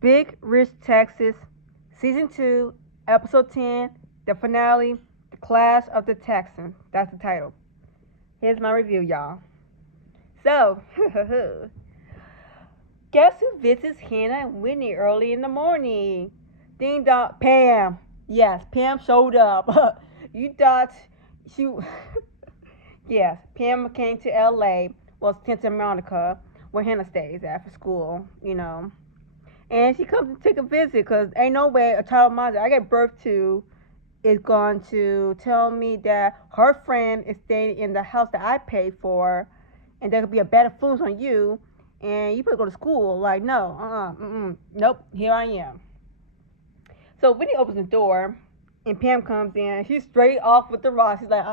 Big Rich Texas, Season 2, Episode 10, the finale, The Clash of the Texans. That's the title. Here's my review, y'all. So, guess who visits Hannah and Whitney early in the morning? Ding dong, Pam. Yes, Pam showed up. You thought she. Yes, Pam came to LA, well, Santa Monica, where Hannah stays after school, And she comes to take a visit because ain't no way a child of mine that I gave birth to is going to tell me that her friend is staying in the house that I paid for and there could be a bad influence on you and you better go to school. Like, no, nope, here I am. So Whitney opens the door and Pam comes in. She's straight off with the rock. She's like,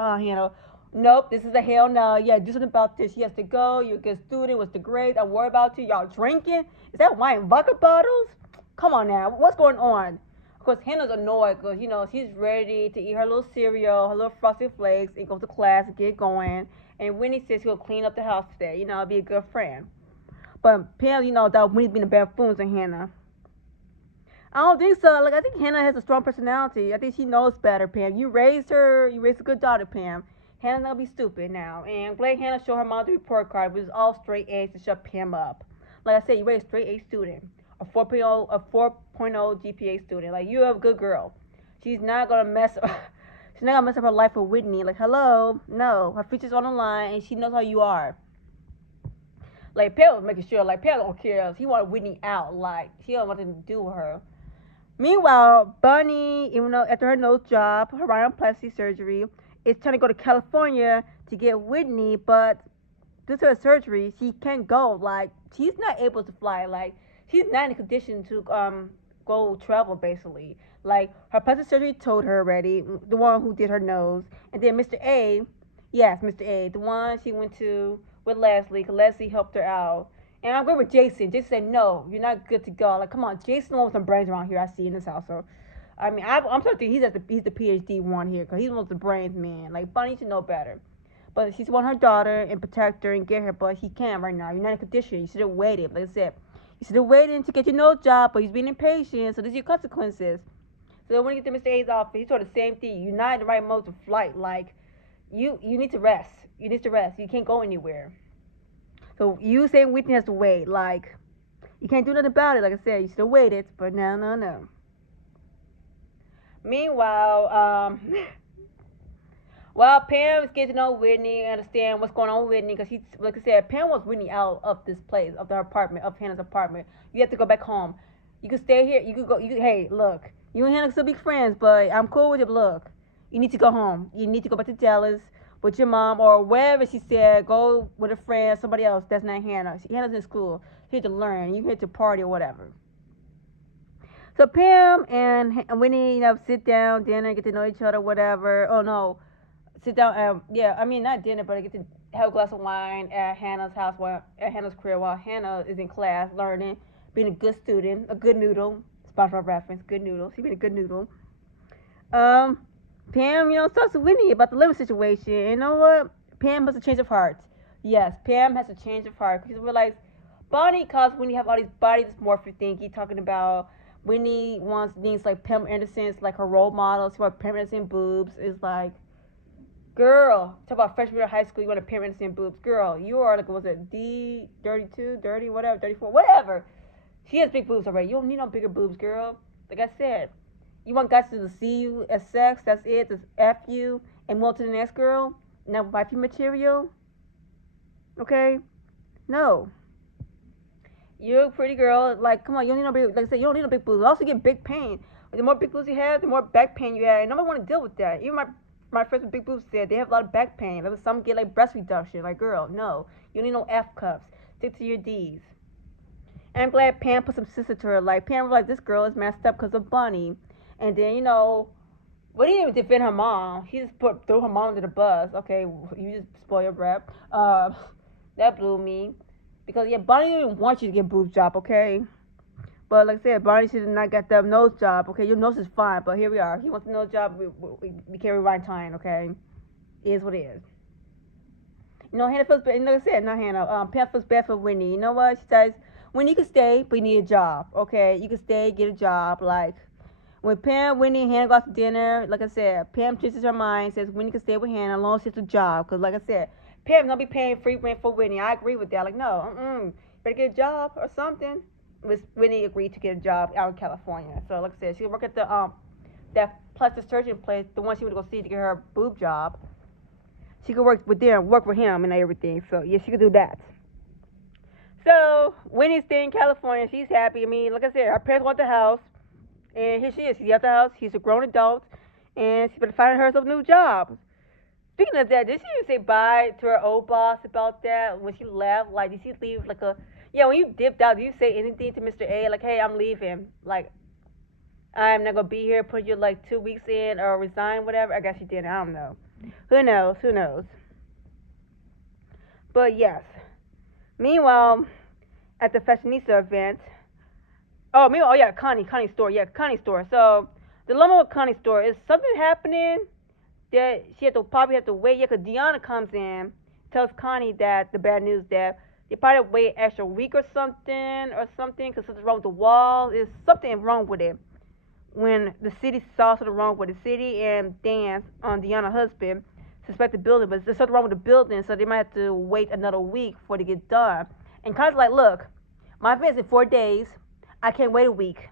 nope, this is a hell no. Yeah, do something about this. She has to go. You're a good student. What's the grades? I worry about you. Y'all drinking? Is that wine vodka bottles? Come on now. What's going on? Of course, Hannah's annoyed because, she's ready to eat her little cereal, her little frosted flakes, and go to class and get going. And Winnie says she'll clean up the house today, be a good friend. But Pam, that Winnie's being a bad influence on Hannah. I don't think so. Like, I think Hannah has a strong personality. I think she knows better, Pam. You raised her. You raised a good daughter, Pam. Hannah's not gonna be stupid now. And I'm glad Hannah showed her mom the report card, which is all straight A's to shut Pam up. Like I said, you raised a straight A student, a 4.0 GPA student. Like, you have a good girl. She's not gonna mess. She's not gonna mess up her life with Whitney. Like, hello, no, her future's on the line, and she knows how you are. Like, Pam was making sure. Like, Pam don't care. He wanted Whitney out. Like, she don't want nothing to do with her. Meanwhile, Bunny, even though after her nose job, her rhinoplasty surgery, is trying to go to California to get Whitney, but due to her surgery, she can't go. Like, she's not able to fly. Like, she's not in a condition to go travel, basically. Like, her plastic surgery told her already, the one who did her nose. And then Mr. A, yes, Mr. A, the one she went to with Leslie, because Leslie helped her out. And I'm going with Jason. Jason said, no, you're not good to go. Like, come on, Jason wants some brains around here I see in this house. So, I mean, I'm starting to think he's the PhD one here because he's one of the brains, man. Like, Bunny should know better. But she's want her daughter and protect her and get her, but he can't right now. You're not in condition. You should have waited. Like I said, you should have waited to get your nose job, but he's being impatient, so these are your consequences. So when you get to Mr. A's office, he told the same thing. You're not in the right mode to flight. Like, you need to rest. You need to rest. You can't go anywhere. So you saying Whitney has to wait. Like, you can't do nothing about it. Like I said, you should have waited, but no. Meanwhile, well, Pam is getting to know Whitney and understand what's going on with Whitney because like I said, Pam wants Whitney out of this place, of their apartment, of Hannah's apartment. You have to go back home. You can stay here. You can go. Hey, look, you and Hannah can still be friends, but I'm cool with it. But look, you need to go home. You need to go back to Dallas with your mom or wherever she said. Go with a friend, somebody else. That's not Hannah. Hannah's in school. She's here to learn. You here to party or whatever. So Pam and Winnie, sit down, dinner, get to know each other, whatever. Oh no, sit down. I mean not dinner, but I get to have a glass of wine at Hannah's house, at Hannah's crib, while Hannah is in class learning, being a good student, a good noodle. Sponsor reference, good noodle. She being a good noodle. Pam, talks to Winnie about the living situation. You know what? Pam has a change of heart. Yes, Pam has a change of heart because she realized Bonnie caused Winnie have all these body dysmorphia thingy, talking about Winnie wants things like Pam Anderson's like her role model. She wants Pam Anderson boobs. Is like, girl, talk about freshman year of high school. You want a Pam Anderson boobs, girl. You are like, was it D32, 30, whatever, 34, whatever. She has big boobs already. You don't need no bigger boobs, girl. Like I said, you want guys to see you as sex. That's it. Just F you and move to the next girl. Now wifey material. Okay, no. You're a pretty girl. Like, come on, you don't need no big. Like I said, you don't need no big boobs. Also, get big pain. The more big boobs you have, the more back pain you have, and nobody want to deal with that. Even my friends with big boobs said they have a lot of back pain. Like, some get like breast reduction. Like, girl, no, you don't need no F cups. Stick to your D's. And I'm glad Pam put some sister to her. Like, Pam was like, this girl is messed up because of Bunny, and then well, he didn't even defend her mom. He just threw her mom under the bus. Okay, you just spoil your rep. That blew me. Because, yeah, Bonnie didn't even want you to get boob job, okay? But, like I said, Bonnie should have not got that nose job, okay? Your nose is fine, but here we are. He wants a nose job. We can't rewind time, okay? It is what it is. Hannah feels bad. Like I said, not Hannah. Pam feels bad for Winnie. You know what? She says, When you can stay, but you need a job. Okay, you can stay, get a job. Like when Pam, Wendy, and Hannah go out to dinner, like I said, Pam changes her mind, says Wendy can stay with Hannah as long as it's a job. Cause like I said, Pam gonna be paying free rent for Wendy. I agree with that. Like no, better get a job or something. Wendy agreed to get a job out in California. So like I said, she can work at the that plastic surgeon place, the one she would go see to get her boob job. She could work with them, work with him and everything. So yeah, she could do that. So Wendy's staying in California. She's happy. I mean, like I said, her parents want the house, and here she is. She's at the house. She's a grown adult, and she's been finding herself a new job. Speaking of that, did she even say bye to her old boss about that when she left? Like, did she leave like a yeah? When you dipped out, did you say anything to Mr. A? Like, hey, I'm leaving. Like, I'm not gonna be here. Put you like 2 weeks in or resign, whatever. I guess she didn't. I don't know. Who knows? Who knows? But yes. Meanwhile, at the fashionista event, oh yeah, Connie's store, yeah, Connie's store. So the dilemma with Connie's store is something happening that she had to probably have to wait. Yeah, 'cause Deanna comes in, tells Connie that the bad news that they probably have to wait an extra week or something, 'cause something's wrong with the wall. There's something wrong with it. When the city saw something wrong with the city and Dan, on Deanna's husband, suspect the building, but there's something wrong with the building, so they might have to wait another week for it to get done. And Connie's like, look, my event's in 4 days. I can't wait a week.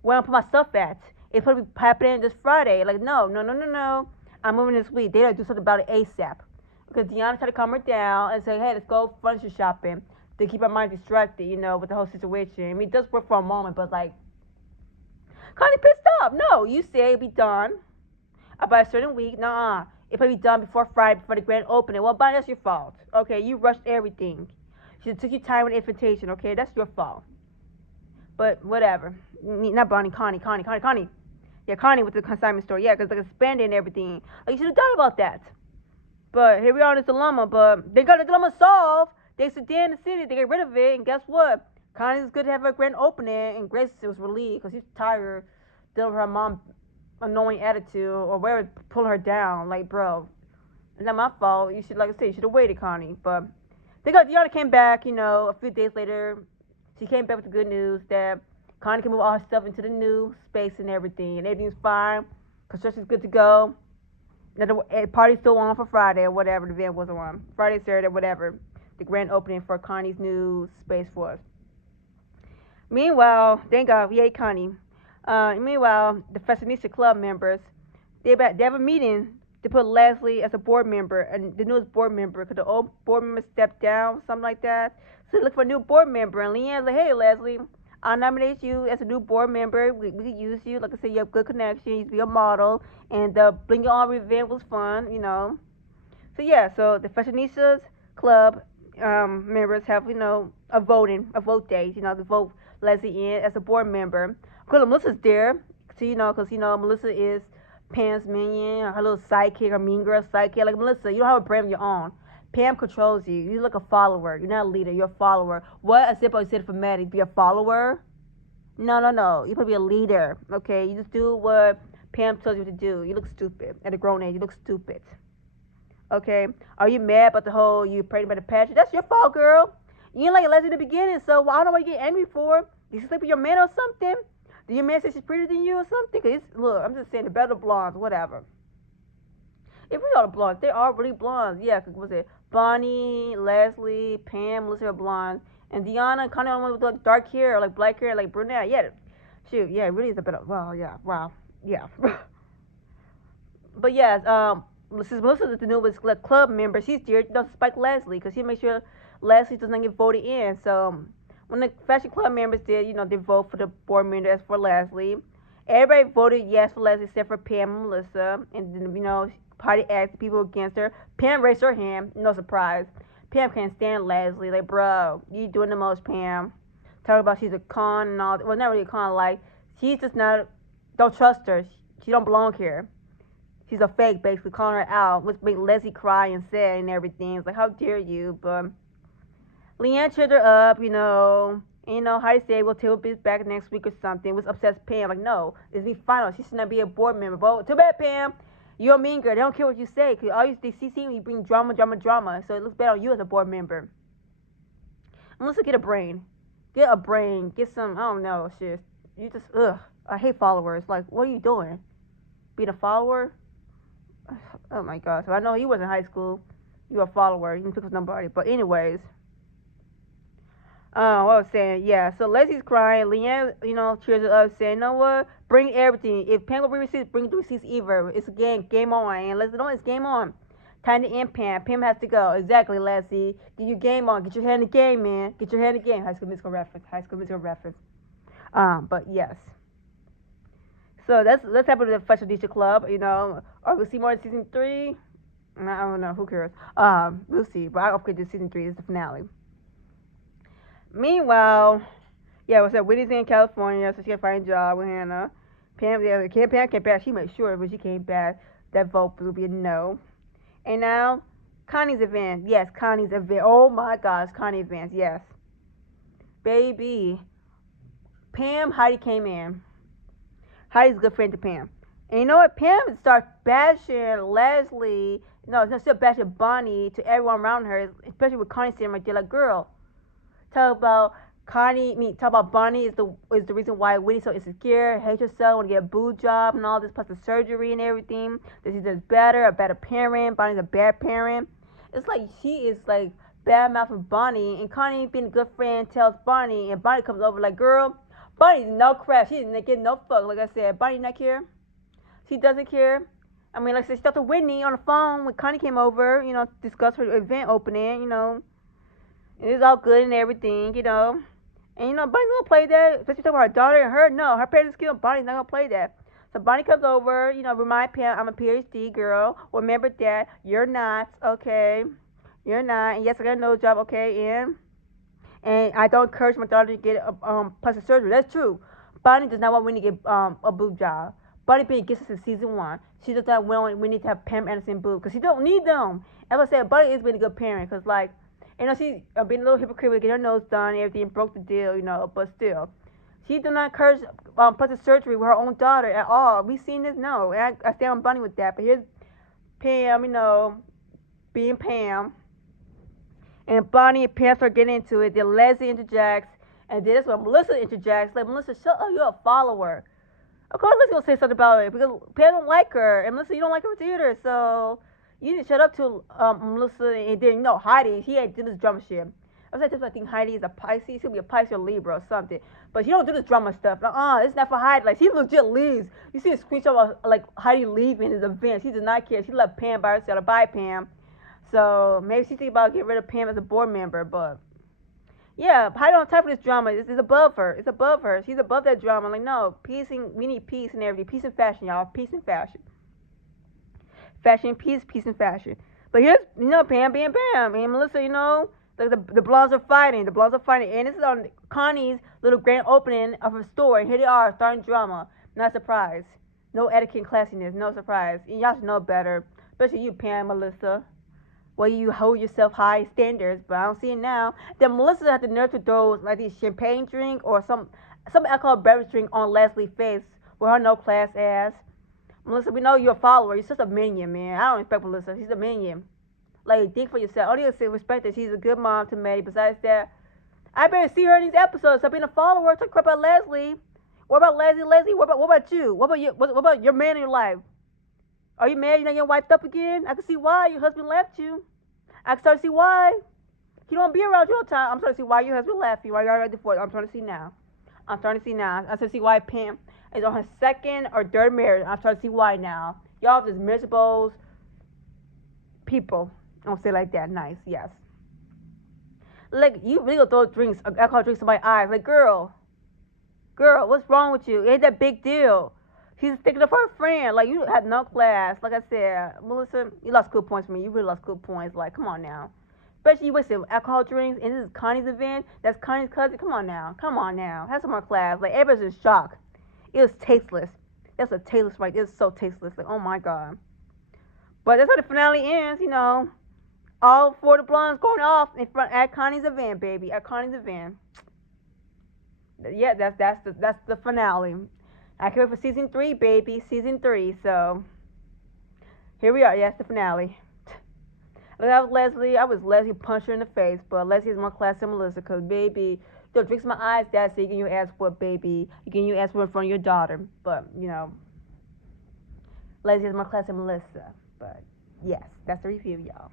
Where am I put my stuff at? It's supposed to be happening this Friday. Like, no. I'm moving this week. They gotta do something about it ASAP. Because Deanna tried to calm her down and say, hey, let's go furniture shopping. To keep our mind distracted, with the whole situation. I mean, it does work for a moment, but like, Connie pissed off. No, you say it'll be done about a certain week. Nuh-uh. It'll be done before Friday, before the grand opening. Well, Bonnie, that's your fault. Okay, you rushed everything. You took your time with the invitation, okay? That's your fault. But whatever. Not Bonnie, Connie. Yeah, Connie with the consignment store. Yeah, because like expanding and everything. Like, you should have thought about that. But here we are in this dilemma. But they got the dilemma solved. They sit there in the city. They get rid of it. And guess what? Connie's good to have a grand opening. And Grace was relieved because she's tired dealing with her mom's annoying attitude or whatever, pulling her down. Like, bro, it's not my fault. You should, like I said, you should have waited, Connie. But Deanna came back, a few days later. She came back with the good news that Connie can move all her stuff into the new space and everything. And everything's fine. Construction's good to go. The party's still on for Friday or whatever the event was on. Friday, Saturday, whatever. The grand opening for Connie's new space was. Meanwhile, thank God, yay, Connie. Meanwhile, the Fashionista Club members, they have a meeting to put Leslie as a board member, and the newest board member, because the old board member stepped down, something like that. So they look for a new board member, and Leanne's like, hey, Leslie, I'll nominate you as a new board member. We could use you. Like I said, you have good connections. You be a model, and the Bling Your Arm event was fun, So yeah, so the Fashionistas Club members have, a vote day, to vote Leslie in as a board member. Because Melissa's there, so, because, Melissa is Pam's minion, her little sidekick, her mean girl sidekick. Like, Melissa, you don't have a brand of your own. Pam controls you. You're like a follower. You're not a leader. You're a follower. What a simple said for Maddie. Be a follower? No. You're supposed to be a leader, okay? You just do what Pam tells you to do. You look stupid. At a grown age, you look stupid. Okay? Are you mad about the whole you pregnant by the pasture? That's your fault, girl. You ain't like Leslie in the beginning, so I don't know what you get angry for. Did you sleep with your man or something? Did your man say she's prettier than you or something? Look, I'm just saying, the better blondes, whatever. If we are the blondes, they are really blondes. Yeah, was it Bonnie, Leslie, Pam, Melissa are blondes, and Deanna kind of with like dark hair, or like black hair, like brunette. Yeah, shoot, yeah, it really is a bit of wow, yeah. But yes, since Melissa is the newest club member, she's dear to spike Leslie because she makes sure Leslie does not get voted in. So when the fashion club members did, they vote for the board member as for Leslie. Everybody voted yes for Leslie except for Pam and Melissa, and then party asked people against her. Pam raised her hand, no surprise. Pam can't stand Leslie. Like, bro, you doing the most, Pam. Talking about she's a con and all. Well, not really a con. Like, she's just not. Don't trust her. She don't belong here. She's a fake, basically calling her out, which made Leslie cry and sad and everything. It's like, how dare you? But Leanne cheered her up, And how they say, we'll table this back next week or something. Which upsets Pam. Like, no, it's be final. She should not be a board member. But too bad, Pam. You're a mean girl. They don't care what you say. Because all they see you bring drama. So it looks bad on you as a board member. Melissa, get a brain. Get a brain. Get some. I don't know. Shit. You just ugh. I hate followers. Like, what are you doing? Being a follower? Oh my gosh. So I know he was in high school. You're a follower. You can pick with nobody. But anyways, what I was saying, yeah. So Leslie's crying. Leanne, cheers her up, saying, "You know what? Bring everything. If Pam will bring receipts, bring the receipts either. It's a game on." And Leslie, no, it's game on. Time to end Pam. Pam has to go. Exactly, Leslie. Get your game on. Get your head in the game, man. Get your head in the game. High School Musical reference. High School Musical reference. But yes. So let's happen to the Fashionista Club. Or we'll see more in season 3. I don't know. Who cares? We'll see. But I upgrade to season 3. It's the finale. Meanwhile, yeah, what's up? Whitney's in California, so she can find a job with Hannah. Pam came back. She made sure when she came back that vote will be a no. And now, Connie's event. Yes, Connie's event. Oh my gosh, Connie's event. Yes, baby. Pam, Heidi came in. Heidi's a good friend to Pam. And you know what? Pam starts bashing Leslie. No, it's still bashing Bonnie to everyone around her, especially with Connie sitting right there. Like, girl, talk about talk about Bonnie is the reason why Whitney's so insecure, hates herself, want to get a boob job and all this, plus the surgery and everything. That she does better, a better parent. Bonnie's a bad parent. It's like she is like bad mouthing Bonnie, and Connie being a good friend tells Bonnie, and Bonnie comes over like, girl, Bonnie's no crap. She didn't get no fuck. Like I said, Bonnie not care. She doesn't care. I mean, like I said, she talked to Whitney on the phone when Connie came over, discuss her event opening, it was all good and everything. And Bonnie's gonna play that, especially talking about her daughter and her. No, her parents killed. Bonnie's not gonna play that. So Bonnie comes over, remind Pam, I'm a PhD girl. Remember that you're not, okay? You're not. And yes, I got no job, okay? And I don't encourage my daughter to get plastic surgery. That's true. Bonnie does not want Winnie to get a boob job. Bonnie been against us in season 1. She does not want Winnie to have Pam Anderson boobs because she don't need them. As I said, Bonnie is being a good parent because like. She's been a little hypocrite with getting her nose done and everything, broke the deal, but still. She do not encourage plastic surgery with her own daughter at all. We seen this, no. And I stand on Bunny with that. But here's Pam, being Pam. And Bonnie and Pam start getting into it. Then Leslie interjects. And then that's when Melissa interjects. Like, Melissa, shut up, you're a follower. Of course, Melissa's going to say something about it because Pam don't like her. And Melissa, you don't like her either, so... You need to shut up to Melissa, and then Heidi. She ain't do this drama shit. I was like, I think Heidi is a Pisces. She'll be a Pisces or Libra or something. But she don't do this drama stuff. It's not for Heidi. Like, she legit leaves. You see a screenshot of like Heidi leaving his event. She does not care. She left Pam by herself. Bye, Pam. So maybe she think about getting rid of Pam as a board member. But yeah, Heidi don't type of this drama. It's above her. It's above her. She's above that drama. Like, no, we need peace and everything. Peace and fashion, y'all. Peace and fashion. Fashion, peace and fashion. But here's, Pam being Pam. And Melissa, the blondes are fighting. The blondes are fighting. And this is on Connie's little grand opening of her store. And here they are, starting drama. Not surprised. No etiquette and classiness. No surprise. And y'all should know better. Especially you, Pam, Melissa. Well, you hold yourself high standards. But I don't see it now. Then Melissa had the nerve to throw like this champagne drink or some alcohol beverage drink on Leslie's face with her no class ass. Melissa, we know you're a follower. You're just a minion, man. I don't respect Melissa. She's a minion. Like, think for yourself. Only to respect that she's a good mom to Maddie. Besides that, I better see her in these episodes. Stop being a follower. Talk crap about Leslie. What about Leslie? Leslie, what about you? What about your man in your life? Are you mad you're not getting wiped up again? I can see why your husband left you. I can start to see why. He don't be around you all the time. I'm starting to see why your husband left you. Why you're already divorced. I'm starting to see now. I'm starting to see why Pam is on her second or third marriage. I'm starting to see why now. Y'all are just miserable people. I'll say it like that. Nice, yes. Like, you really gonna throw drinks, alcohol drinks in my eyes. Like, girl, what's wrong with you? It ain't that big deal. She's sticking up for her friend. Like, you had no class. Like I said, Melissa, you lost good points for me. You really lost good points. Like, come on now. Especially you wasted alcohol drinks, and this is Connie's event. That's Connie's cousin. Come on now. Have some more class. Like, everybody's in shock. It was tasteless. That's a tasteless right. It was so tasteless. Like, oh my god. But that's how the finale ends. All 4 of the blondes going off in front at Connie's event, baby. At Connie's event. Yeah, that's the finale. I can't wait for season 3, baby. Season 3. So here we are. Yeah, that's the finale. Look, I was Leslie punched her in the face, but Leslie has more class than Melissa, because, baby, The drinks in my eyes, that's it. You can ask for a baby. You can ask for it from your daughter. But, you know, Leslie is more classy than Melissa. But, yes, that's the review, y'all.